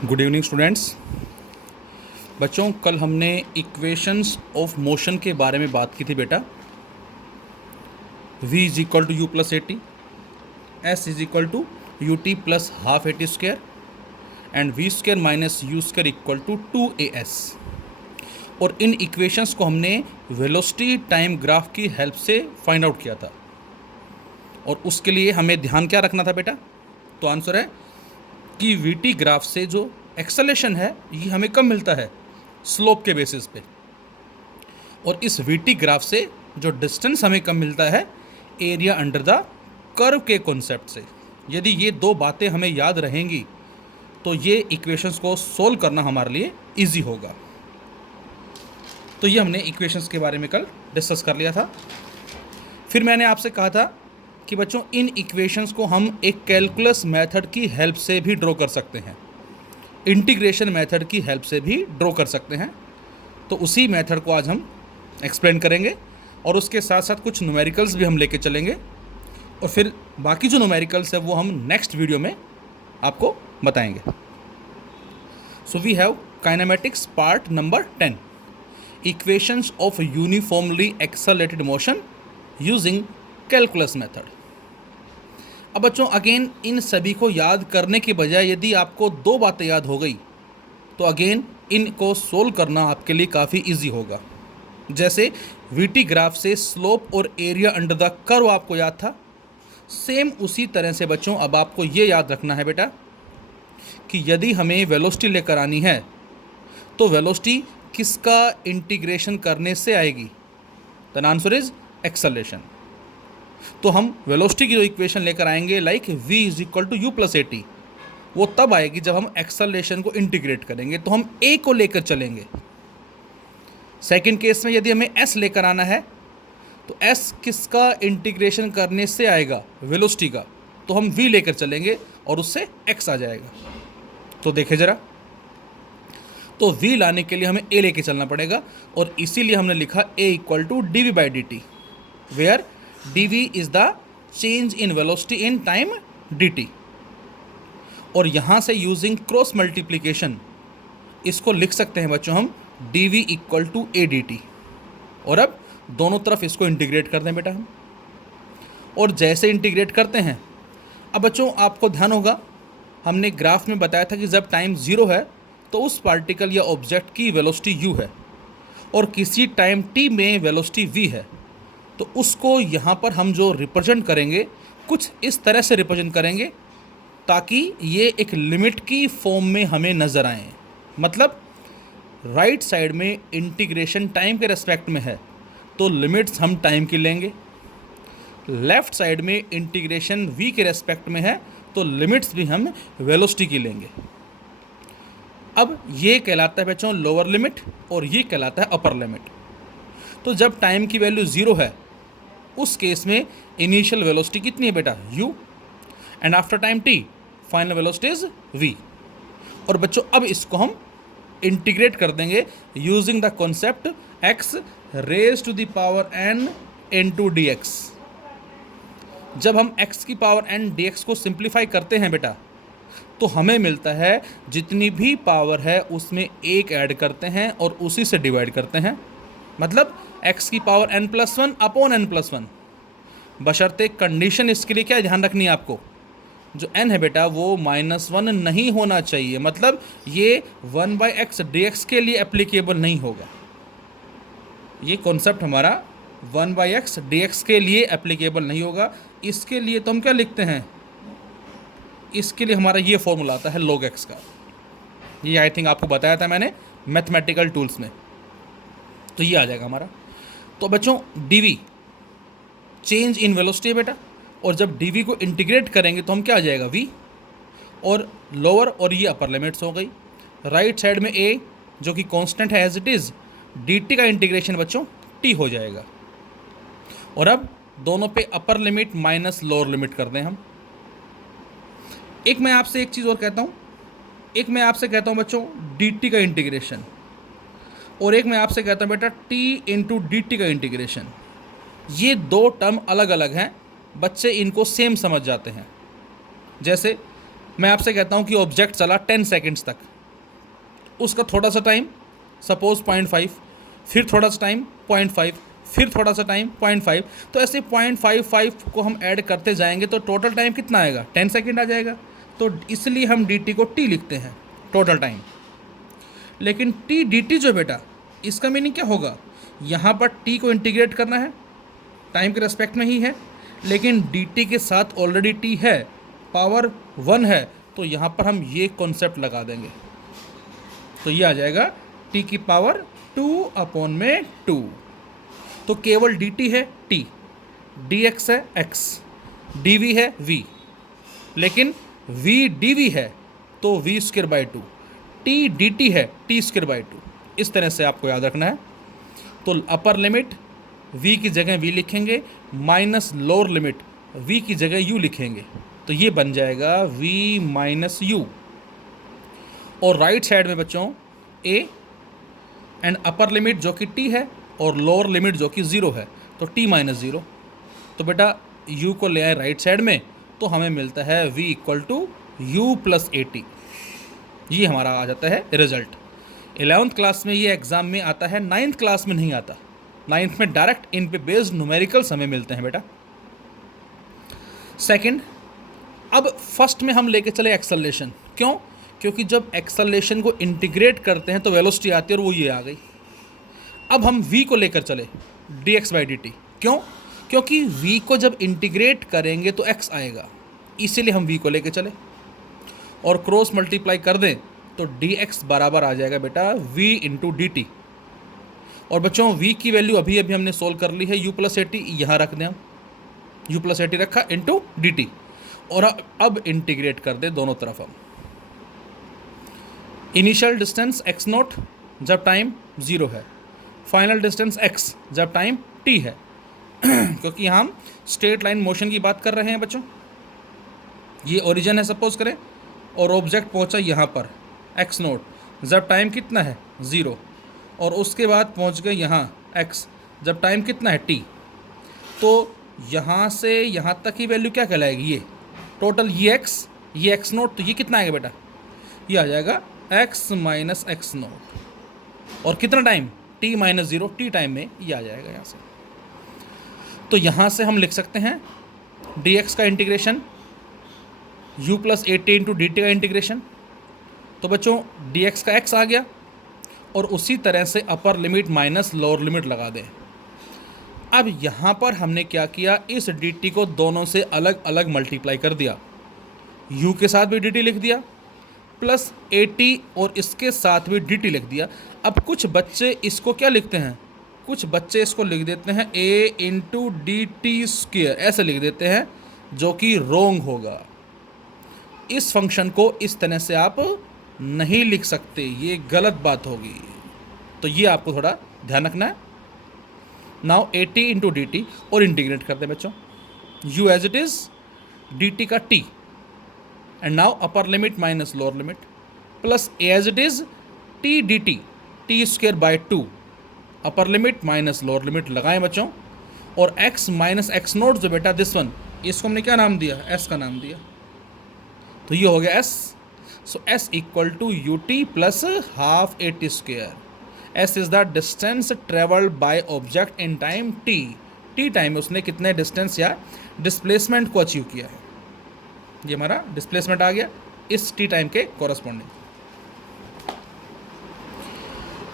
Good evening students. बच्चों, कल हमने इक्वेशंस ऑफ मोशन के बारे में बात की थी बेटा। v is equal to U plus A T, S is equal to U T plus half A T square and V square minus U square equal to 2as। और इन equations को हमने वेलोसिटी टाइम ग्राफ की help से find out किया था। और उसके लिए हमें ध्यान क्या रखना था बेटा? तो आंसर है कि वी टी ग्राफ से जो एक्सेलेरेशन है ये हमें कब मिलता है? स्लोप के बेसिस पे। और इस वी टी ग्राफ से जो डिस्टेंस हमें कब मिलता है? एरिया अंडर द कर्व के कॉन्सेप्ट से। यदि ये दो बातें हमें याद रहेंगी तो ये इक्वेशंस को सोल्व करना हमारे लिए इजी होगा। तो ये हमने इक्वेशंस के बारे में कल डिस्कस कर लिया था। फिर मैंने आपसे कहा था कि बच्चों इन इक्वेशंस को हम एक कैलकुलस मेथड की हेल्प से भी ड्रॉ कर सकते हैं, इंटीग्रेशन मेथड की हेल्प से भी ड्रॉ कर सकते हैं। तो उसी मेथड को आज हम एक्सप्लेन करेंगे और उसके साथ साथ कुछ न्यूमेरिकल्स भी हम लेके चलेंगे। और फिर बाकी जो न्यूमेरिकल्स है वो हम नेक्स्ट वीडियो में आपको बताएंगे। So we have kinematics part number 10, equations of uniformly accelerated motion using calculus method. अब बच्चों अगेन इन सभी को याद करने के बजाय यदि आपको दो बातें याद हो गई तो अगेन इनको सोल्व करना आपके लिए काफ़ी इजी होगा। जैसे वीटी ग्राफ से स्लोप और एरिया अंडर द कर्व आपको याद था, सेम उसी तरह से बच्चों अब आपको ये याद रखना है बेटा कि यदि हमें वेलोसिटी लेकर आनी है तो वेलोसिटी किसका इंटीग्रेशन करने से आएगी? The answer is acceleration. तो हम वेलोसिटी की जो इक्वेशन लेकर आएंगे like v is equal to U plus A T, वो तब आएगी जब हम एक्सेलरेशन को इंटीग्रेट करेंगे। तो हम a को लेकर चलेंगे। सेकंड केस में यदि हमें s लेकर आना है तो s किसका इंटीग्रेशन करने से आएगा? वेलोसिटी का। तो हम v लेकर चलेंगे और उससे x आ जाएगा। तो देखें ज़रा, तो v लाने के लिए हमें a लेके चलना पड़ेगा और इसीलिए हमने लिखा a equal to D V by D T, where dv is the change in velocity in time dt। और यहाँ से यूजिंग क्रॉस मल्टीप्लिकेशन इसको लिख सकते हैं बच्चों हम dv equal to A D T. और अब दोनों तरफ इसको इंटीग्रेट कर दें बेटा हम। और जैसे इंटीग्रेट करते हैं, अब बच्चों आपको ध्यान होगा हमने ग्राफ में बताया था कि जब टाइम 0 है तो उस पार्टिकल या ऑब्जेक्ट की वेलोसिटी u है और किसी टाइम t में वेलोसिटी v है। तो उसको यहाँ पर हम जो रिप्रेजेंट करेंगे कुछ इस तरह से रिप्रेजेंट करेंगे ताकि ये एक लिमिट की फॉर्म में हमें नज़र आए। मतलब राइट साइड में इंटीग्रेशन टाइम के रेस्पेक्ट में है तो लिमिट्स हम टाइम की लेंगे, लेफ़्ट साइड में इंटीग्रेशन v के रेस्पेक्ट में है तो लिमिट्स भी हम वेलोसिटी की लेंगे। अब ये कहलाता है बच्चों लोअर लिमिट और ये कहलाता है अपर लिमिट। तो जब टाइम की वैल्यू 0 है उस केस में इनिशियल वेलोसिटी कितनी है बेटा? u and after time t final velocity is v। और बच्चों अब इसको हम इंटीग्रेट कर देंगे using the concept x raise to the power n into dx। जब हम x की पावर n dx को सिंप्लीफाई करते हैं बेटा तो हमें मिलता है जितनी भी पावर है उसमें एक ऐड करते हैं और उसी से डिवाइड करते हैं। मतलब x की पावर n+1 अपॉन n+1, बशर्ते कंडीशन इसके लिए क्या ध्यान रखनी है आपको, जो n है बेटा वो -1 नहीं होना चाहिए। मतलब ये 1/x dx के लिए एप्लीकेबल नहीं होगा। ये कॉन्सेप्ट हमारा 1/x dx के लिए एप्लीकेबल नहीं होगा। इसके लिए तो हम क्या लिखते हैं? इसके लिए हमारा ये फॉर्मूला आता है log x का। ये आई थिंक आपको बताया था मैंने मैथमेटिकल टूल्स में। तो ये आ जाएगा हमारा। तो बच्चों dv चेंज इन वेलोसिटी है बेटा, और जब dv को इंटीग्रेट करेंगे तो हम क्या आ जाएगा? v और लोअर और ये अपर लिमिट्स हो गई। राइट साइड में a जो कि कांस्टेंट है एज इट इज़, dt का इंटीग्रेशन बच्चों t हो जाएगा। और अब दोनों पे अपर लिमिट माइनस लोअर लिमिट कर दें हम। एक मैं आपसे एक चीज़ और कहता हूँ, एक मैं आपसे कहता हूँ बच्चों dt का इंटीग्रेशन, और एक मैं आपसे कहता हूँ बेटा t इंटू डी टी का इंटीग्रेशन। ये दो टर्म अलग अलग हैं, बच्चे इनको सेम समझ जाते हैं। जैसे मैं आपसे कहता हूँ कि ऑब्जेक्ट चला 10 सेकेंड्स तक, उसका थोड़ा सा टाइम सपोज 0.5, फिर थोड़ा सा टाइम 0.5, फिर थोड़ा सा टाइम 0.5, तो ऐसे 0.55 को हम ऐड करते जाएंगे तो टोटल टाइम कितना आएगा, 10 सेकेंड आ जाएगा। तो इसलिए हम dt को t लिखते हैं, टोटल टाइम। लेकिन t dt जो बेटा, इसका मीनिंग क्या होगा, यहाँ पर t को इंटीग्रेट करना है, टाइम के रेस्पेक्ट में ही है, लेकिन dt के साथ ऑलरेडी t है, पावर 1 है, तो यहाँ पर हम ये कॉन्सेप्ट लगा देंगे, तो ये आ जाएगा t की पावर 2/2। तो केवल dt है t, dx है x, dv है v, लेकिन v dv है तो v²/2, t dt है t²/2। इस तरह से आपको याद रखना है। तो अपर लिमिट v की जगह v लिखेंगे, माइनस लोअर लिमिट v की जगह u लिखेंगे, तो ये बन जाएगा v माइनस u। और राइट साइड में बच्चों a एंड अपर लिमिट जो कि t है और लोअर लिमिट जो कि 0 है, तो t माइनस 0। तो बेटा u को ले आए राइट साइड में, तो हमें मिलता है v equal to u plus at। ये हमारा आ जाता है रिजल्ट। 11th क्लास में ये एग्ज़ाम में आता है, 9th क्लास में नहीं आता। 9th में डायरेक्ट इन पे बेस्ड न्यूमेरिकल्स हमें मिलते हैं बेटा। सेकंड, अब फर्स्ट में हम लेके चले एक्सेलरेशन। क्यों? क्योंकि जब एक्सेलरेशन को इंटीग्रेट करते हैं तो वेलोसिटी आती है, और वो ये आ गई। अब हम v को लेकर चले dx/dt। क्यों? क्योंकि v को जब इंटीग्रेट करेंगे तो x आएगा, इसीलिए हम v को लेकर चले, और क्रॉस मल्टीप्लाई कर दें तो dx बराबर आ जाएगा बेटा v इंटू dt। और बच्चों v की वैल्यू अभी हमने सोल्व कर ली है, u प्लस at यहाँ रख दें, हम u प्लस at रखा इंटू dt, और अब इंटीग्रेट कर दें दोनों तरफ हम। इनिशियल डिस्टेंस x0 जब टाइम 0 है, फाइनल डिस्टेंस x जब टाइम t है। क्योंकि यहाँ हम स्ट्रेट लाइन मोशन की बात कर रहे हैं बच्चों। ये ओरिजिन है सपोज करें, और ऑब्जेक्ट पहुँचा यहाँ पर x0 जब टाइम कितना है 0, और उसके बाद पहुँच गए यहाँ x जब टाइम कितना है t। तो यहाँ से यहाँ तक की वैल्यू क्या कहलाएगी, ये टोटल ये x, ये x0, तो ये कितना आएगा बेटा, ये आ जाएगा x माइनस x0। और कितना time, t minus 0, t time में ये आ जाएगा यहाँ से। तो यहाँ से हम लिख सकते हैं dx का integration, u plus at into dt का इंटीग्रेशन। तो बच्चों dx का x आ गया, और उसी तरह से अपर लिमिट माइनस लोअर लिमिट लगा दें। अब यहाँ पर हमने क्या किया, इस dt को दोनों से अलग अलग मल्टीप्लाई कर दिया, u के साथ भी dt लिख दिया, प्लस at और इसके साथ भी dt लिख दिया। अब कुछ बच्चे इसको क्या लिखते हैं, कुछ बच्चे इसको लिख देते हैं a इंटू dt², ऐसे लिख देते हैं, जो कि रोंग होगा। इस फंक्शन को इस तरह से आप नहीं लिख सकते, ये गलत बात होगी, तो ये आपको थोड़ा ध्यान रखना है। नाउ at इंटू dt, और इंटीग्रेट करते हैं बच्चों, u as it is, dt का t, and now upper limit minus lower limit, plus a as it is t dt, t²/2, upper limit minus lower limit लगाएं बच्चों। और x minus x0 जो बेटा दिस वन, इसको हमने क्या नाम दिया, s का नाम दिया, तो ये हो गया s। So s equal to ut plus half at²। s is the distance travelled by object in time t। t time में उसने कितने डिस्टेंस या डिस्प्लेसमेंट को अचीव किया है, ये हमारा डिस्प्लेसमेंट आ गया इस t टाइम के कॉरस्पॉन्डिंग।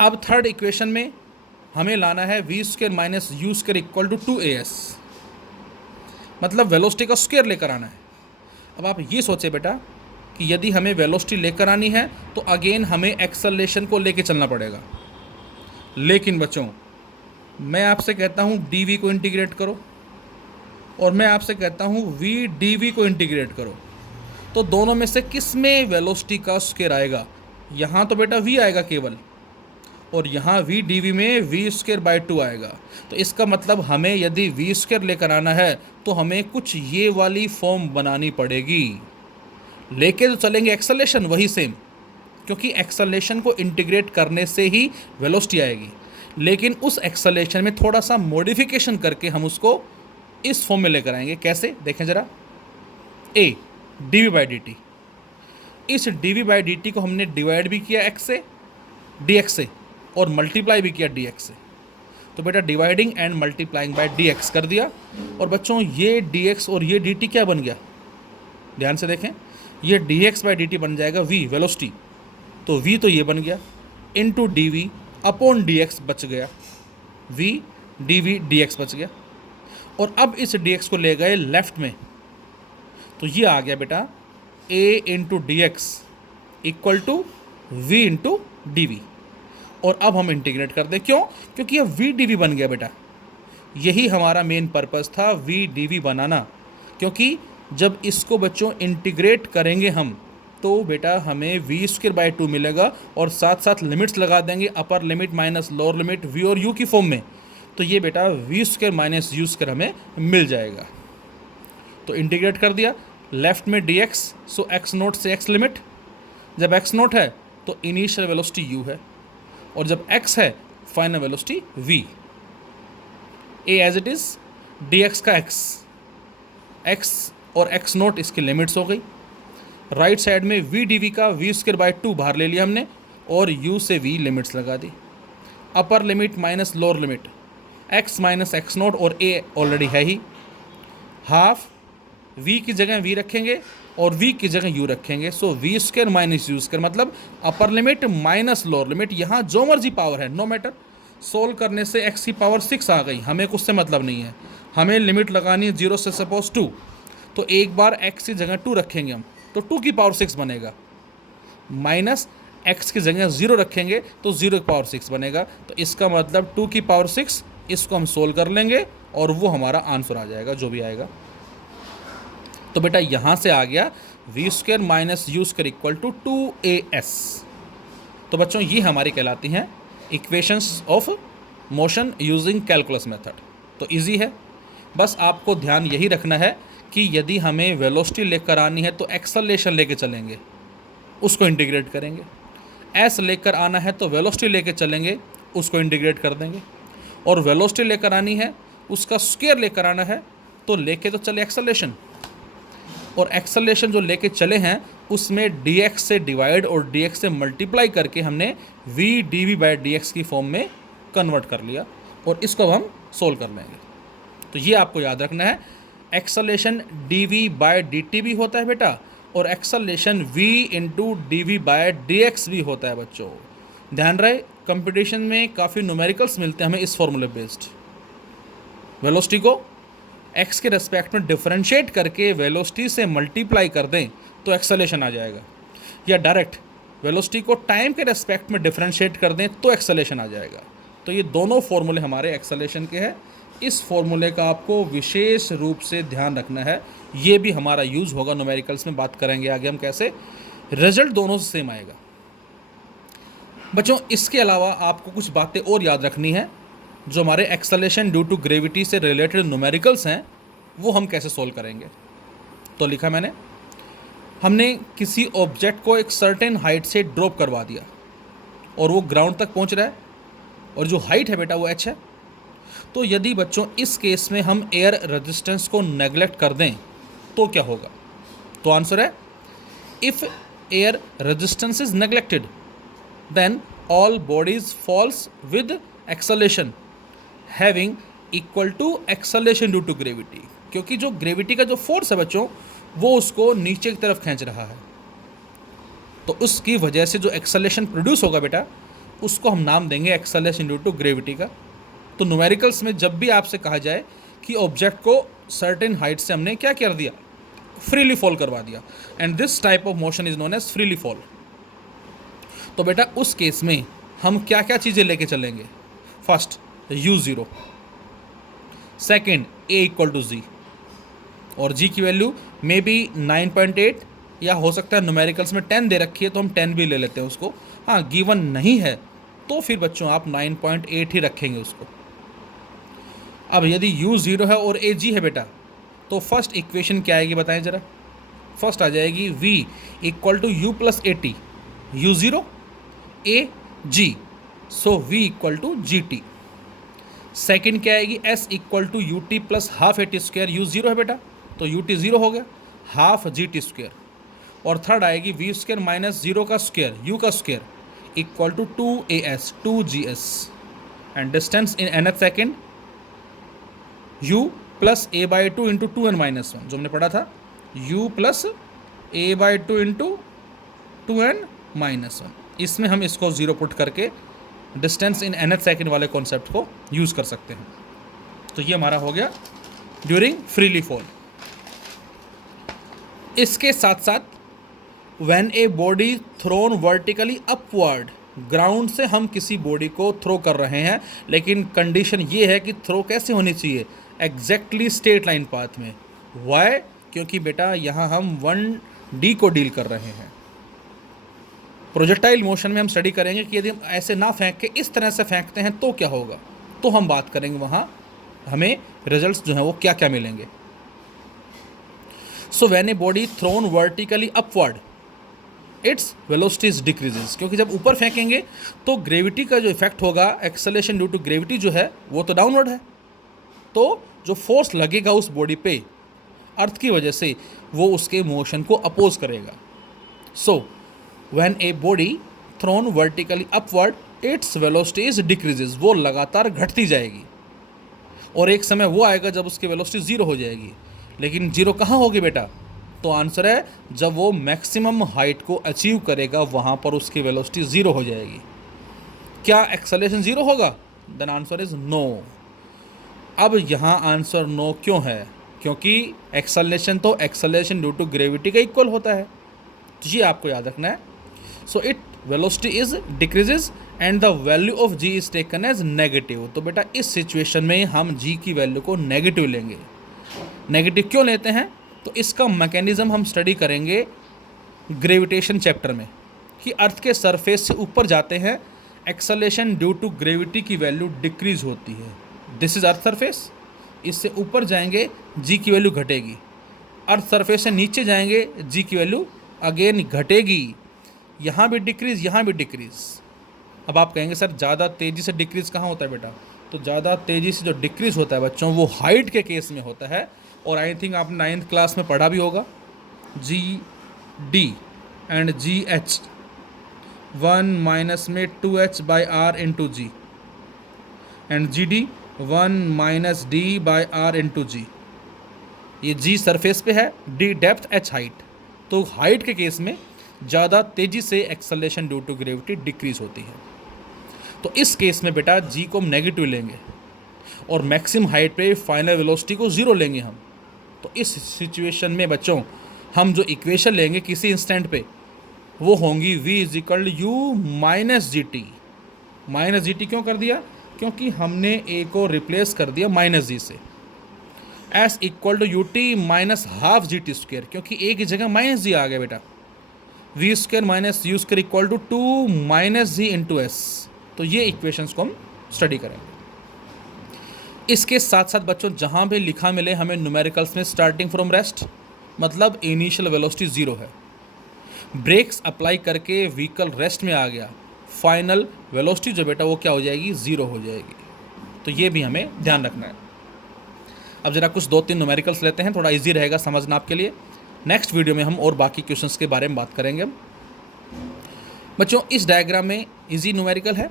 अब थर्ड इक्वेशन में हमें लाना है v² minus u² equal to 2as, मतलब वेलोसिटी का स्क्वायर लेकर आना है। अब आप ये सोचे बेटा कि यदि हमें वेलोसिटी लेकर आनी है तो अगेन हमें एक्सेलरेशन को लेके चलना पड़ेगा। लेकिन बच्चों मैं आपसे कहता हूँ dv को इंटीग्रेट करो, और मैं आपसे कहता हूँ v dv को इंटीग्रेट करो, तो दोनों में से किस में वेलोसिटी का स्क्वायर आएगा? यहाँ तो बेटा v आएगा केवल, और यहाँ v dv में v²/2 आएगा। तो इसका मतलब हमें यदि v² लेकर आना है तो हमें कुछ ये वाली फॉर्म बनानी पड़ेगी। लेके तो चलेंगे एक्सेलरेशन वही सेम, क्योंकि एक्सेलरेशन को इंटीग्रेट करने से ही वेलोसिटी आएगी, लेकिन उस एक्सेलरेशन में थोड़ा सा मॉडिफिकेशन करके हम उसको इस फॉर्म में लेकर आएंगे। कैसे, देखें ज़रा, a dv/dt, इस dv/dt को हमने डिवाइड भी किया x से, dx से, और मल्टीप्लाई भी किया dx से। तो बेटा dividing and multiplying by dx कर दिया। और बच्चों ये dx और ये dt क्या बन गया, ध्यान से देखें, ये dx/dt बन जाएगा v, वेलोसिटी। तो v तो ये बन गया, इनटू dv अपॉन dx बच गया, v dv dx बच गया। और अब इस dx को ले गए लेफ्ट में, तो ये आ गया बेटा a into D X equal to V into D V. और अब हम इंटीग्रेट कर दें, क्यों? क्योंकि ये वी डी वी बन गया बेटा। यही हमारा मेन पर्पस था, वी डी वी बनाना। क्योंकि जब इसको बच्चों इंटीग्रेट करेंगे हम, तो बेटा हमें वी स्क्वायर बाई 2 मिलेगा, और साथ साथ लिमिट्स लगा देंगे, upper limit minus lower limit V और यू की फॉर्म में। तो ये बेटा V square minus you square हमें मिल जाएगा। तो इंटीग्रेट कर दिया, लेफ्ट में D X, so X naught से एक्स लिमिट। जब एक्स नोट है तो इनिशियल वेलोसिटी यू है, और जब x है final velocity v। A as it is D X का x और x नोट इसकी लिमिट्स हो गई। राइट साइड में v डी वी का v स्क्वायर बाई 2 बाहर ले लिया हमने, और u से v लिमिट्स लगा दी, upper limit minus lower limit, x minus x naught, और a ऑलरेडी है ही। हाफ v की जगह v रखेंगे और v की जगह u रखेंगे, so v square minus you square, मतलब upper limit minus lower limit. यहाँ जो मर्जी पावर है, नो मैटर। सोल्व करने से x की पावर 6 आ गई, हमें कुछ से मतलब नहीं है, हमें लिमिट लगानी है 0 से सपोज 2। तो एक बार x की जगह 2 रखेंगे हम, तो 2 की पावर 6 बनेगा, माइनस x की जगह 0 रखेंगे तो 0 की पावर 6 बनेगा। तो इसका मतलब 2 की पावर 6, इसको हम सोल्व कर लेंगे और वो हमारा आंसर आ जाएगा, जो भी आएगा। तो बेटा यहाँ से आ गया V square minus you square equal to 2as। तो बच्चों ये हमारी कहलाती हैं equations of motion using calculus method. तो इजी है, बस आपको ध्यान यही रखना है कि यदि हमें वेलोसिटी लेकर आनी है तो एक्सेलरेशन लेके चलेंगे, उसको इंटीग्रेट करेंगे। एस लेकर आना है तो वेलोसिटी लेके चलेंगे, उसको इंटीग्रेट कर देंगे। और वेलोसिटी लेकर आनी है, उसका स्क्वायर लेकर आना है, तो लेके तो चले एक्सेलरेशन। और एक्सेलरेशन जो लेके चले हैं उसमें dx से डिवाइड और dx से मल्टीप्लाई करके हमने v dv बाई dx की फॉर्म में कन्वर्ट कर लिया, और इसको हम सोल्व कर लेंगे। तो ये आपको याद रखना है, एक्सेलरेशन dv बाई dt भी होता है बेटा, और acceleration v into D by dx भी होता है बच्चों। ध्यान रहे, कंपटीशन में काफ़ी न्यूमेरिकल्स मिलते हैं हमें इस फॉर्मूले बेस्ड। वेलोसिटी को x के रेस्पेक्ट में डिफरेंशिएट करके वेलोसिटी से मल्टीप्लाई कर दें तो एक्सेलरेशन आ जाएगा, या डायरेक्ट वेलोसिटी को टाइम के रेस्पेक्ट में डिफरेंशिएट कर दें तो एक्सेलरेशन आ जाएगा। तो ये दोनों फॉर्मूले हमारे एक्सेलरेशन के हैं। इस फॉर्मूले का आपको विशेष रूप से ध्यान रखना है, ये भी हमारा यूज़ होगा न्यूमेरिकल्स में, बात करेंगे आगे हम कैसे। रिजल्ट दोनों से सेम आएगा बच्चों। इसके अलावा आपको कुछ बातें और याद रखनी है, जो हमारे एक्सेलरेशन ड्यू टू ग्रेविटी से रिलेटेड न्यूमेरिकल्स हैं, वो हम कैसे सोल्व करेंगे। तो लिखा मैंने, हमने किसी ऑब्जेक्ट को एक सर्टेन हाइट से ड्रॉप करवा दिया और वो ग्राउंड तक पहुंच रहा है, और जो हाइट है बेटा वो h है। तो यदि बच्चों इस केस में हम एयर रेजिस्टेंस को नेगलेक्ट कर दें तो क्या होगा। तो आंसर है, if air resistance is neglected then all bodies falls with acceleration having equal to acceleration due to gravity. क्योंकि जो ग्रेविटी का जो फोर्स है बच्चों, वो उसको नीचे की तरफ खींच रहा है, तो उसकी वजह से जो एक्सेलरेशन प्रोड्यूस होगा बेटा, उसको हम नाम देंगे एक्सेलरेशन ड्यू टू ग्रेविटी का। तो न्यूमेरिकल्स में जब भी आपसे कहा जाए कि ऑब्जेक्ट को सर्टेन हाइट से हमने क्या कर दिया, फ्रीली फॉल करवा दिया, and this type of motion is known as freely fall, तो बेटा उस केस में हम क्या क्या चीज़ें लेके चलेंगे। First u0, second a equal to g, और g की वैल्यू मे बी 9.8, या हो सकता है न्यूमेरिकल्स में 10 दे रखी है तो हम 10 भी ले लेते हैं उसको। हाँ, गिवन नहीं है तो फिर बच्चों आप 9.8 ही रखेंगे उसको। अब यदि u0 है और a g है बेटा, तो फर्स्ट इक्वेशन क्या आएगी बताएं ज़रा। फर्स्ट आ जाएगी v equal to u plus A T, u0 a g, so v equal to G T. Second क्या आएगी, s equal to U T plus half A T square, u0 है बेटा तो u t 0 हो गया, half G T square. और third आएगी V square minus 0 का स्क्वायर यू का square equal to 2as 2gs and distance in nth second u plus a by 2 into 2n minus 1 जो हमने पढ़ा था u plus a by 2 into 2n minus 1। इसमें हम इसको 0 पुट करके डिस्टेंस इन nth सेकेंड वाले कॉन्सेप्ट को यूज़ कर सकते हैं। तो ये हमारा हो गया ड्यूरिंग फ्रीली फॉल। इसके साथ साथ when a body thrown vertically upward, ground से हम किसी बॉडी को थ्रो कर रहे हैं, लेकिन कंडीशन ये है कि थ्रो कैसे होनी चाहिए, एग्जैक्टली स्ट्रेट लाइन पाथ में। वाई? क्योंकि बेटा यहाँ हम 1D को डील कर रहे हैं। प्रोजेक्टाइल मोशन में हम स्टडी करेंगे कि यदि हम ऐसे ना फेंक के इस तरह से फेंकते हैं तो क्या होगा, तो हम बात करेंगे वहाँ हमें रिजल्ट्स जो हैं वो क्या क्या मिलेंगे। So when a body thrown vertically upward its velocity is decreases, क्योंकि जब ऊपर फेंकेंगे तो ग्रेविटी का जो इफेक्ट होगा, एक्सेलरेशन ड्यू टू ग्रेविटी जो है वो तो डाउनवर्ड है, तो जो फोर्स लगेगा उस बॉडी पे अर्थ की वजह से वो उसके मोशन को अपोज करेगा। So when a body thrown vertically upward its velocity is decreases, वो लगातार घटती जाएगी और एक समय वो आएगा जब उसकी वेलोसिटी 0 हो जाएगी। लेकिन 0 कहाँ होगी बेटा? तो आंसर है जब वो मैक्सिमम हाइट को अचीव करेगा वहाँ पर उसकी वेलोसिटी 0 हो जाएगी। क्या एक्सेलरेशन 0 होगा? Then answer is no. अब यहाँ आंसर नो क्यों है? क्योंकि एक्सेलरेशन तो एक्सेलरेशन ड्यू टू ग्रेविटी का इक्वल होता है, तो ये आपको याद रखना है। So it velocity is decreases and the value of g is taken as negative. तो बेटा इस सिचुएशन में हम g की वैल्यू को नेगेटिव लेंगे। नेगेटिव क्यों लेते हैं? तो इसका मैकेनिज्म हम स्टडी करेंगे ग्रेविटेशन चैप्टर में, कि अर्थ के सरफेस से ऊपर जाते हैं एक्सेलरेशन ड्यू टू ग्रेविटी की वैल्यू डिक्रीज होती है। दिस इज अर्थ सरफेस, इससे ऊपर जाएंगे g की वैल्यू घटेगी। अर्थ सरफेस से नीचे जाएंगे g की वैल्यू अगेन घटेगी, यहाँ भी डिक्रीज, यहाँ भी डिक्रीज। अब आप कहेंगे सर ज़्यादा तेज़ी से डिक्रीज कहाँ होता है बेटा? तो ज़्यादा तेज़ी से जो डिक्रीज होता है बच्चों वो हाइट के केस में होता है, और आई थिंक आपने 9th क्लास में पढ़ा भी होगा GD एंड GH 1 माइनस में 2h by r into g and GD 1 minus D by r into g. ये G सरफेस पे है, D डेप्थ, H हाइट। तो हाइट के केस में ज़्यादा तेज़ी से acceleration due to gravity decrease होती है। तो इस केस में बेटा g को हम नेगेटिव लेंगे और मैक्सिमम हाइट पे फाइनल वेलोसिटी को 0 लेंगे हम। तो इस सिचुएशन में बच्चों हम जो इक्वेशन लेंगे किसी इंस्टेंट पे वो होंगी v is equal you minus G T. Minus G T क्यों कर दिया? क्योंकि हमने a को रिप्लेस कर दिया माइनस जी से। s equal to you T minus half ji T square, क्योंकि a की जगह माइनस जी आ गया बेटा। V square minus you square equal to 2 minus G into S. तो ये इक्वेशंस को हम स्टडी करेंगे। इसके साथ साथ बच्चों जहाँ भी लिखा मिले हमें न्यूमेरिकल्स में स्टार्टिंग फ्रॉम रेस्ट, मतलब इनिशियल वेलोसिटी 0 है, ब्रेक्स अप्लाई करके व्हीकल रेस्ट में आ गया, फाइनल वेलोसिटी जो बेटा वो क्या हो जाएगी? 0 हो जाएगी। तो ये भी हमें ध्यान रखना है। अब जरा कुछ 2-3 न्यूमेरिकल्स लेते हैं, थोड़ा ईजी रहेगा समझना आपके लिए। नेक्स्ट वीडियो में हम और बाकी क्वेश्चंस के बारे में बात करेंगे। बच्चों इस डायग्राम में इजी न्यूमेरिकल है।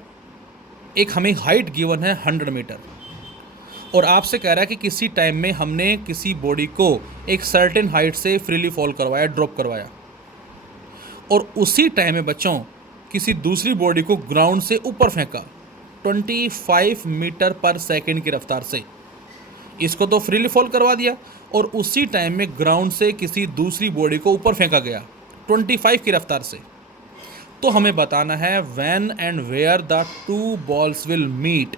एक हमें हाइट गिवन है 100 मीटर और आपसे कह रहा है कि किसी टाइम में हमने किसी बॉडी को एक सर्टेन हाइट से फ्रीली फॉल करवाया, ड्रॉप करवाया, और उसी टाइम में बच्चों किसी दूसरी बॉडी को ग्राउंड से ऊपर फेंका 25 मीटर पर सेकेंड की रफ्तार से। इसको तो फ्रीली फॉल करवा दिया और उसी टाइम में ग्राउंड से किसी दूसरी बॉडी को ऊपर फेंका गया 25 की रफ्तार से। तो हमें बताना है when and where the two balls will meet,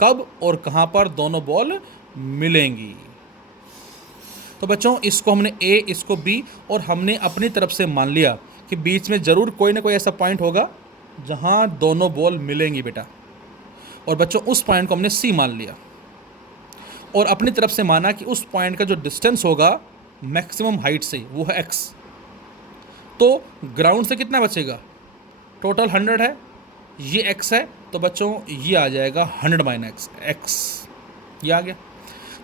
कब और कहाँ पर दोनों बॉल मिलेंगी। तो बच्चों इसको हमने ए, इसको बी, और हमने अपनी तरफ से मान लिया कि बीच में ज़रूर कोई ना कोई ऐसा पॉइंट होगा जहाँ दोनों बॉल मिलेंगी बेटा, और बच्चों उस पॉइंट को हमने सी मान लिया और अपनी तरफ से माना कि उस पॉइंट का जो डिस्टेंस होगा मैक्सिमम हाइट से वो है x। तो ग्राउंड से कितना बचेगा? टोटल 100 है, ये x है, तो बच्चों ये आ जाएगा 100 माइनस x, ये आ गया।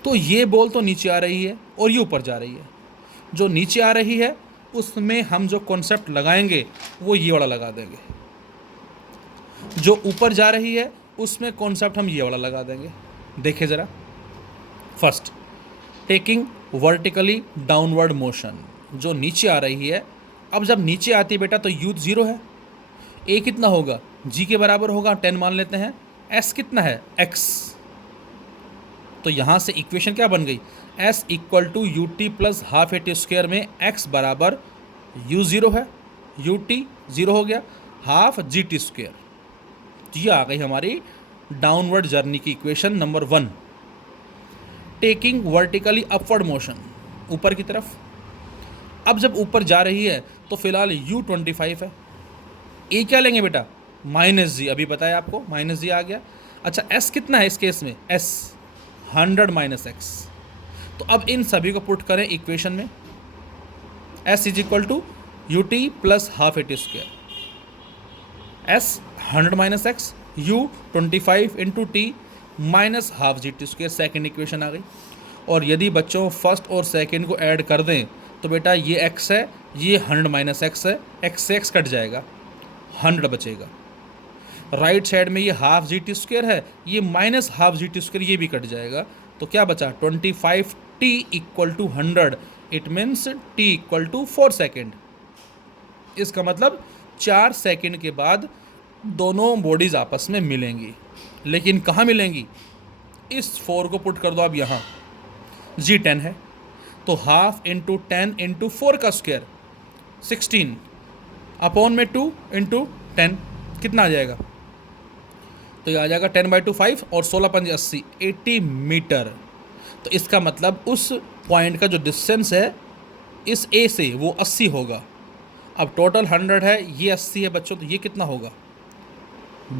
तो ये बॉल तो नीचे आ रही है और ये ऊपर जा रही है। जो नीचे आ रही है उसमें हम जो कॉन्सेप्ट लगाएंगे वो ये वाला लगा देंगे, जो ऊपर जा रही है उसमें कॉन्सेप्ट हम ये वाला लगा देंगे। देखिए ज़रा, first taking vertically downward motion, जो नीचे आ रही है। अब जब नीचे आती है बेटा तो यू 0 है, ए कितना होगा, जी के बराबर होगा, 10 मान लेते हैं, एस कितना है, एक्स। तो यहाँ से इक्वेशन क्या बन गई, S equal to U T plus half A T square में एक्स बराबर यू 0 है, यू टी 0 हो गया, हाफ जी टी स्क्वायर। तो ये आ गई हमारी डाउनवर्ड जर्नी की equation number 1। Taking vertically upward motion, ऊपर की तरफ। अब जब ऊपर जा रही है तो फिलहाल u25 है, ए क्या लेंगे बेटा, माइनस जी, अभी बताया आपको माइनस जी आ गया। अच्छा s कितना है इस केस में, s 100 माइनस एक्स। तो अब इन सभी को पुट करें इक्वेशन में, s is equal to U T plus half A T square, s 100 minus x, u25 into t minus half G T square, second equation आ गई। और यदि बच्चों फर्स्ट और सेकेंड को ऐड कर दें तो बेटा ये x है, ये 100 माइनस एक्स है, x से x कट जाएगा, 100 बचेगा। राइट साइड में ये हाफ जी टी स्क्वायर है, ये minus half G T square, ये भी कट जाएगा। तो क्या बचा, 25 T equal to 100, it means T equal to 4 second. इसका मतलब 4 सेकेंड के बाद दोनों बॉडीज़ आपस में मिलेंगी। लेकिन कहाँ मिलेंगी, इस 4 को पुट कर दो आप यहाँ, जी 10 है तो हाफ इंटू 10 इंटू 4 का स्क्वायर 16 अपॉन में 2 इंटू 10 कितना आ जाएगा, तो ये आ जाएगा 10/2 5 और 16×5 80, 80 मीटर। तो इसका मतलब उस पॉइंट का जो डिस्टेंस है इस ए से वो 80 होगा। अब टोटल 100 है, ये 80 है बच्चों, तो ये कितना होगा,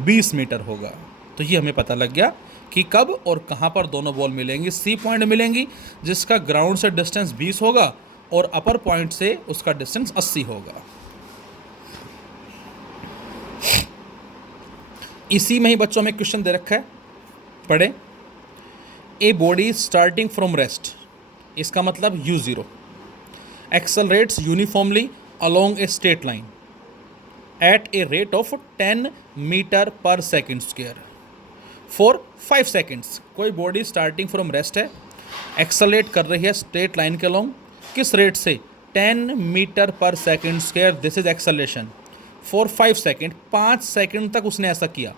20 मीटर होगा। तो ये हमें पता लग गया कि कब और कहाँ पर दोनों बॉल मिलेंगी। सी पॉइंट मिलेंगी जिसका ग्राउंड से डिस्टेंस 20 होगा और अपर पॉइंट से उसका डिस्टेंस 80 होगा। इसी में ही बच्चों में क्वेश्चन दे रखा है, पढ़े। A body starting from rest, इसका मतलब u0 accelerates uniformly along a straight line at a rate of 10 metre per second square for 5 seconds. कोई बॉडी स्टार्टिंग फ्रॉम रेस्ट है, एक्सेलरेट कर रही है स्ट्रेट लाइन के अलोंग, किस रेट से, 10 metre per second square, this is acceleration for 5 second, 5 second तक उसने ऐसा किया।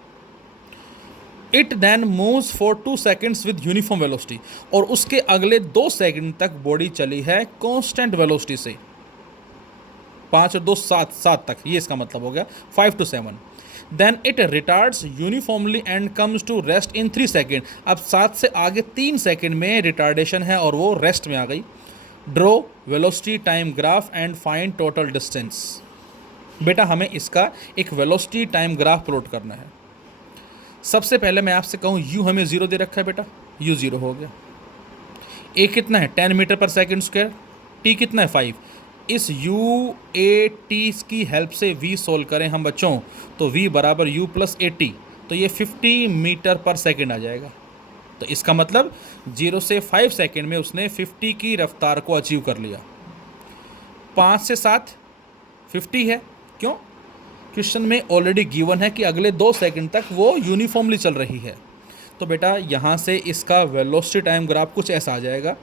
It then moves for 2 seconds with uniform velocity, और उसके अगले 2 सेकेंड तक बॉडी चली है कॉन्स्टेंट वेलोसिटी से, 5 और 2 7 तक, ये इसका मतलब हो गया 5 to 7। Then it retards uniformly and comes to rest in 3 second. अब 7 से आगे 3 सेकेंड में रिटार्डेशन है और वो रेस्ट में आ गई। Draw velocity time graph and find total distance. बेटा हमें इसका एक वेलोसिटी टाइम ग्राफ प्लॉट करना है। सबसे पहले मैं आपसे कहूँ u हमें 0 दे रखा है बेटा, u 0 हो गया। a कितना है, 10 metre per second square, t कितना है 5। इस u a t की हेल्प से v सोल्व करें हम बच्चों, तो v बराबर u प्लस a t, तो ये 50 मीटर पर सेकेंड आ जाएगा। तो इसका मतलब 0 से 5 सेकेंड में उसने 50 की रफ्तार को अचीव कर लिया। 5 से 7 50 है, क्यों, क्वेश्चन में ऑलरेडी गिवन है कि अगले 2 सेकंड तक वो यूनिफॉर्मली चल रही है। तो बेटा यहाँ से इसका वेलोसिटी टाइम ग्राफ कुछ ऐसा आ जाएगा,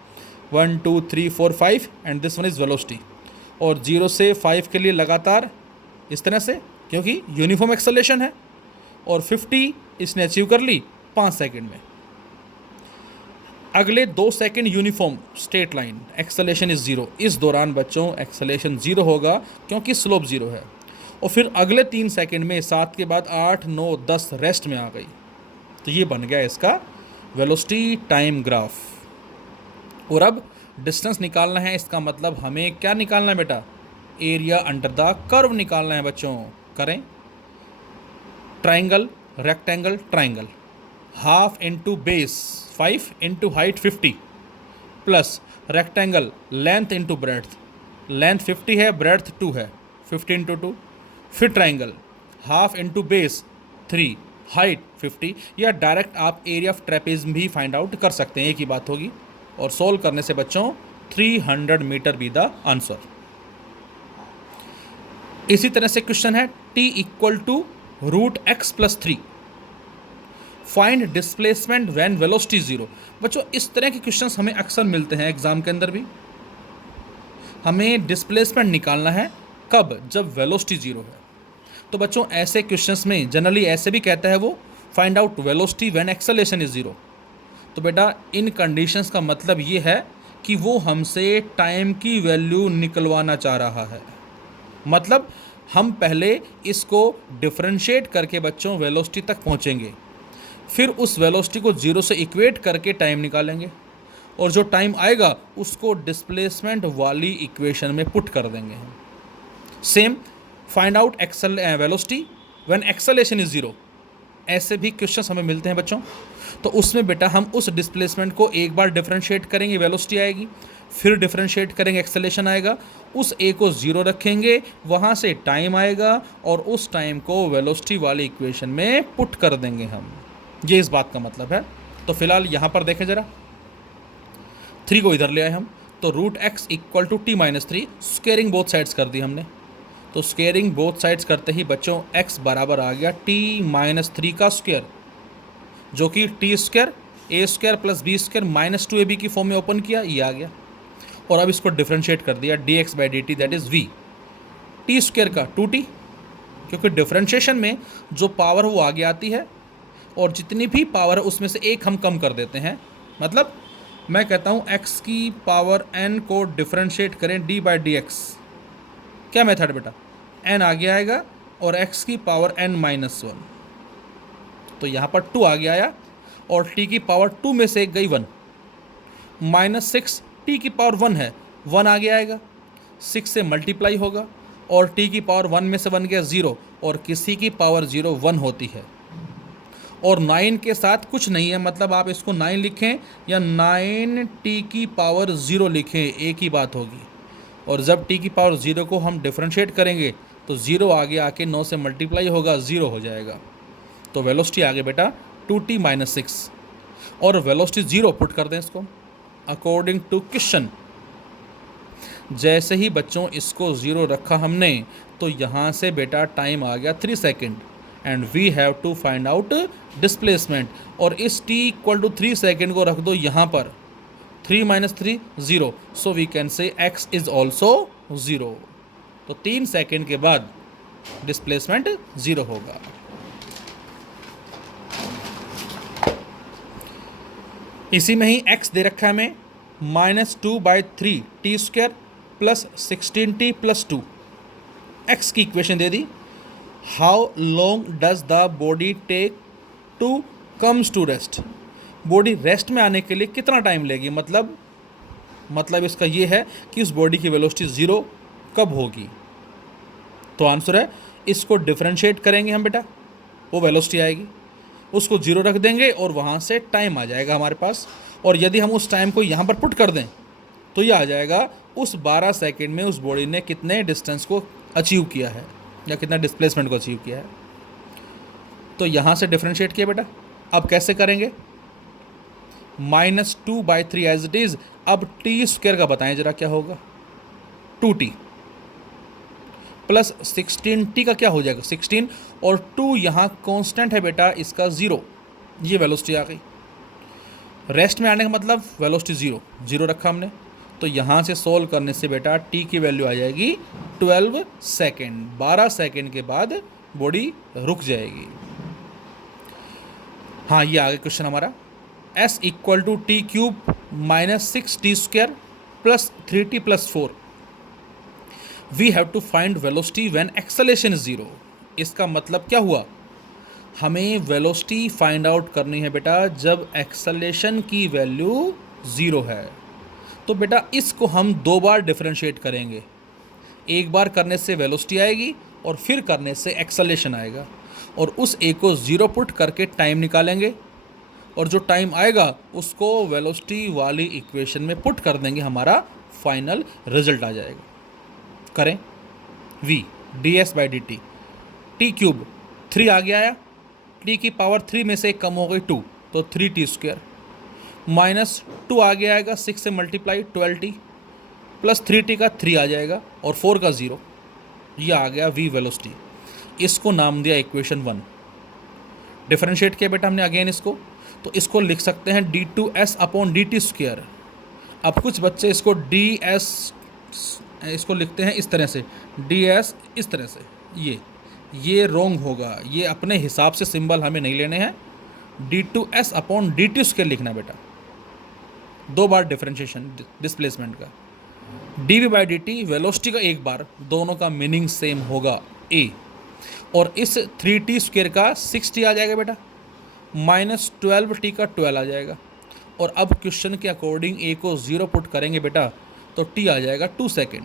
1 2 3 4 5 and this one is velocity, और 0 से 5 के लिए लगातार इस तरह से, क्योंकि यूनिफॉर्म एक्सेलरेशन है, और 50 इसने अचीव कर ली 5 सेकंड में। अगले 2 second uniform straight line, acceleration is 0। इस दौरान बच्चों एक्सेलरेशन 0 होगा क्योंकि स्लोप 0 है। और फिर अगले 3 सेकंड में 7 के बाद 8 9 10 रेस्ट में आ गई। तो ये बन गया इसका वेलोसिटी टाइम ग्राफ। और अब डिस्टेंस निकालना है, इसका मतलब हमें क्या निकालना है बेटा, एरिया अंडर द कर्व निकालना है बच्चों। करें, triangle rectangle triangle, half into base 5 into height 50 plus rectangle length into breadth, length 50 है ब्रेड्थ 2 है, 50 इंटू 2। फिर triangle half into base 3 height 50, या डायरेक्ट आप एरिया ऑफ ट्रेपेज भी फाइंड आउट कर सकते हैं, एक ही बात होगी। और सोल्व करने से बच्चों 300 मीटर बी द आंसर। इसी तरह से क्वेश्चन है t equal to root X plus three, find displacement when velocity zero. बच्चों इस तरह के क्वेश्चंस हमें अक्सर मिलते हैं एग्जाम के अंदर भी। हमें डिस्प्लेसमेंट निकालना है कब, जब वेलोसिटी जीरो है। तो बच्चों ऐसे क्वेश्चंस में जनरली ऐसे भी कहता है वो, find out velocity when acceleration is zero. तो बेटा इन कंडीशंस का मतलब ये है कि वो हमसे टाइम की वैल्यू निकलवाना चाह रहा है। मतलब हम पहले इसको डिफरेंशिएट करके बच्चों वेलोसिटी तक पहुंचेंगे, फिर उस वेलोसिटी को जीरो से इक्वेट करके टाइम निकालेंगे, और जो टाइम आएगा उसको डिस्प्लेसमेंट वाली इक्वेशन में पुट कर देंगे हम। Same find out velocity when acceleration is zero, ऐसे भी क्वेश्चंस हमें मिलते हैं बच्चों। तो उसमें बेटा हम उस डिस्प्लेसमेंट को एक बार डिफरेंशिएट करेंगे, वेलोसिटी आएगी, फिर डिफरेंशिएट करेंगे, एक्सेलरेशन आएगा, उस ए को ज़ीरो रखेंगे, वहाँ से टाइम आएगा और उस टाइम को वेलोसिटी वाली इक्वेशन में पुट कर देंगे हम। ये इस बात का मतलब है। तो फिलहाल यहाँ पर देखें ज़रा, 3 को इधर ले आए हम, तो root X equal to T minus three, squaring both sides कर दी हमने। तो स्क्वेयरिंग बोथ साइड्स करते ही बच्चों x बराबर आ गया टी माइनस थ्री का स्क्वायर, जो कि T square A square plus B square minus two A B की फॉर्म में ओपन किया, ये आ गया। और अब इसको डिफरेंशिएट कर दिया D X by D T, that is V, T square का 2t, क्योंकि डिफरेंशिएशन में जो पावर वो आगे आती है और जितनी भी पावर है उसमें से एक हम कम कर देते हैं। मतलब मैं कहता हूँ x की पावर n को डिफरेंशिएट करें d बाई डी एक्स, क्या मेथड बेटा, n आगे आएगा और x की पावर n माइनस वन, तो यहाँ पर 2 आगे आया और t की पावर 2 में से एक गई 1, माइनस सिक्स, t की पावर 1 है, 1 आगे आएगा, 6 से मल्टीप्लाई होगा और t की पावर 1 में से 1 गया 0, और किसी की पावर 0 1 होती है। और 9 के साथ कुछ नहीं है, मतलब आप इसको 9 लिखें या 9t की पावर 0 लिखें, एक ही बात होगी। और जब t की पावर 0 को हम डिफरेंशिएट करेंगे तो 0 आगे आके 9 से मल्टीप्लाई होगा, 0 हो जाएगा। तो वेलोसिटी आगे बेटा 2t माइनस 6, और वेलोसिटी 0 पुट कर दें इसको अकॉर्डिंग टू क्वेश्चन। जैसे ही बच्चों इसको 0 रखा हमने तो यहाँ से बेटा टाइम आ गया 3 second, and we have to find out displacement. और इस t इक्वल टू 3 सेकेंड को रख दो यहाँ पर, 3 minus 3 0, so we can say x is also 0। तो 3 सेकेंड के बाद डिस्प्लेसमेंट 0 होगा। इसी में ही x दे रखा है हमें -2/3 T square plus 16t plus 2, x की इक्वेशन दे दी। How long does the body take to comes to rest, body rest में आने के लिए कितना टाइम लेगी, मतलब इसका ये है कि उस बॉडी की वेलोसिटी 0 कब होगी। तो आंसर है, इसको डिफरेंशिएट करेंगे हम बेटा, वो वेलोसिटी आएगी, उसको 0 रख देंगे और वहाँ से टाइम आ जाएगा हमारे पास। और यदि हम उस टाइम को यहाँ पर पुट कर दें तो ये आ जाएगा उस 12 सेकेंड में उस बॉडी ने कितने डिस्टेंस को अचीव किया है या कितना डिस्प्लेसमेंट को अचीव किया है। तो यहाँ से डिफरेंशिएट किया बेटा। अब कैसे करेंगे, -2/3 एज इट इज़। अब टी स्क्वायर का बताएं जरा क्या होगा, 2t प्लस 16t का क्या हो जाएगा 16, और 2 यहाँ कांस्टेंट है बेटा इसका 0, ये वेलोसिटी आ गई। रेस्ट में आने का मतलब वेलोसिटी 0 रखा हमने, तो यहाँ से सोल्व करने से बेटा t की वैल्यू आ जाएगी 12 सेकेंड, 12 सेकेंड के बाद बॉडी रुक जाएगी। हाँ ये आ गया क्वेश्चन हमारा, s equal to t cube minus 6t square plus 3t plus 4, we have to find velocity when acceleration is 0। इसका मतलब क्या हुआ, हमें वेलोसिटी फाइंड आउट करनी है बेटा जब एक्सेलरेशन की वैल्यू 0 है। तो बेटा इसको हम 2 बार डिफरेंशिएट करेंगे, एक बार करने से वेलोसिटी आएगी और फिर करने से एक्सेलरेशन आएगा, और उस ए को 0 पुट करके टाइम निकालेंगे, और जो टाइम आएगा उसको वेलोसिटी वाली इक्वेशन में पुट कर देंगे, हमारा फाइनल रिजल्ट आ जाएगा। करें, v ds by D T, T cube 3 आगे आया, t की पावर 3 में से एक कम हो गई 2, तो 3t स्क्वायर, माइनस 2 आगे आएगा 6 से मल्टीप्लाई 12t, प्लस 3t का 3 आ जाएगा और 4 का 0, ये आ गया v वेलोसिटी, इसको नाम दिया इक्वेशन 1। डिफरेंशिएट किया बेटा हमने अगेन इसको, तो इसको लिख सकते हैं d2s अपॉन dt स्क्वायर। अब कुछ बच्चे इसको ds इसको लिखते हैं इस तरह से, ds इस तरह से, ये रॉन्ग होगा, ये अपने हिसाब से सिंबल हमें नहीं लेने हैं, d2s अपॉन dt स्क्वायर लिखना बेटा, 2 बार डिफरेंशिएशन डिस्प्लेसमेंट का, dv बाई dt वेलोसिटी का 1 बार, दोनों का मीनिंग सेम होगा a। और इस 3t स्क्वायर का 6t आ जाएगा बेटा, माइनस 12t का 12 आ जाएगा। और अब क्वेश्चन के अकॉर्डिंग a को 0 पुट करेंगे बेटा तो t आ जाएगा 2 सेकेंड,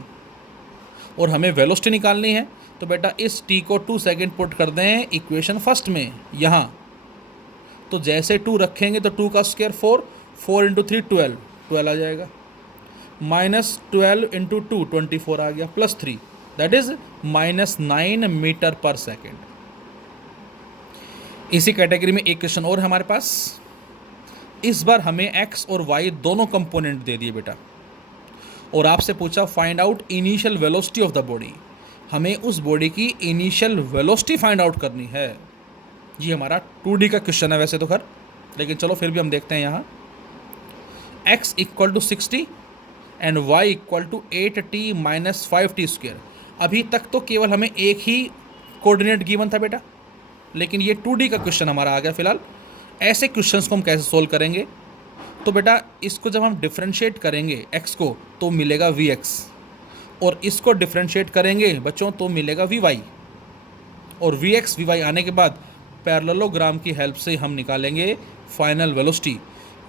और हमें वेलोसिटी निकालनी है, तो बेटा इस t को 2 सेकेंड पुट कर दें इक्वेशन फर्स्ट में यहाँ, तो जैसे 2 रखेंगे तो 2 का स्क्वायर 4 इंटू 3 12 आ जाएगा, माइनस 12 इंटू 2 24 आ गया, plus 3 that is -9 metre per second. इसी कैटेगरी में एक क्वेश्चन और है हमारे पास। इस बार हमें x और y दोनों कंपोनेंट दे दिए बेटा, और आपसे पूछा find out initial velocity of the body. हमें उस बॉडी की इनिशियल वेलोसिटी फाइंड आउट करनी है। ये हमारा 2D का क्वेश्चन है वैसे तो खैर, लेकिन चलो फिर भी हम देखते हैं यहाँ। x equal to 60 and y equal to 8t minus 5t square. अभी तक तो केवल हमें एक ही कोऑर्डिनेट गिवन था बेटा, लेकिन ये 2D का क्वेश्चन हमारा आ गया फिलहाल। ऐसे क्वेश्चंस को हम कैसे सोल्व करेंगे, तो बेटा इसको जब हम डिफरेंशिएट करेंगे x को तो मिलेगा vx, और इसको डिफरेंशिएट करेंगे बच्चों तो मिलेगा vy, और vx vy आने के बाद पैरेललोग्राम की हेल्प से हम निकालेंगे फाइनल वेलोसिटी,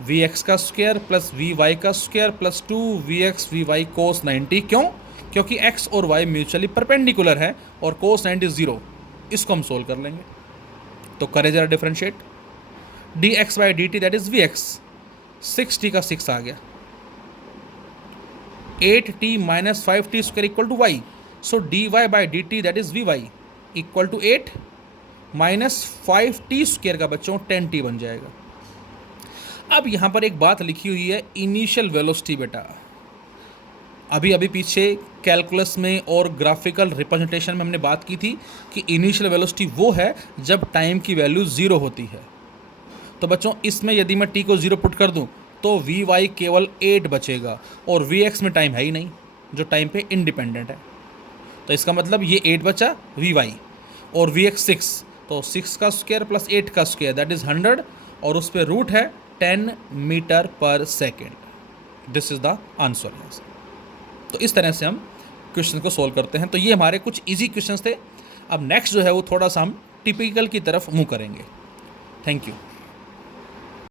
vx का स्क्वायर प्लस vy का square plus 2vx vy cos 90। क्यों? क्योंकि x और y म्यूचुअली परपेंडिकुलर है और cos 90 0। इसको हम सोल्व कर लेंगे, तो करें जरा differentiate, dx by dt that is vx, 6t का 6 आ गया, 8t minus 5t square equal to y, so dy by dt that is vy equal to 8 minus 5t square का बच्चों 10t बन जाएगा। अब यहाँ पर एक बात लिखी हुई है इनिशियल वेलोसिटी बेटा, अभी पीछे कैलकुलस में और ग्राफिकल रिप्रेजेंटेशन में हमने बात की थी कि इनिशियल वेलोसिटी वो है जब टाइम की वैल्यू 0 होती है। तो बच्चों इसमें यदि मैं t को 0 पुट कर दूं तो vy केवल 8 बचेगा, और vx में टाइम है ही नहीं जो टाइम पे इंडिपेंडेंट है, तो इसका मतलब ये 8 बचा vy, और vx 6, तो 6 का स्क्वायर प्लस 8 का स्क्वायर दैट इज़ 100, और उस पर रूट है 10 metre per second. This is the answer. तो इस तरह से हम क्वेश्चन को सोल्व करते हैं। तो ये हमारे कुछ इजी क्वेश्चंस थे। अब नेक्स्ट जो है वो थोड़ा सा हम टिपिकल की तरफ मूव करेंगे। Thank you.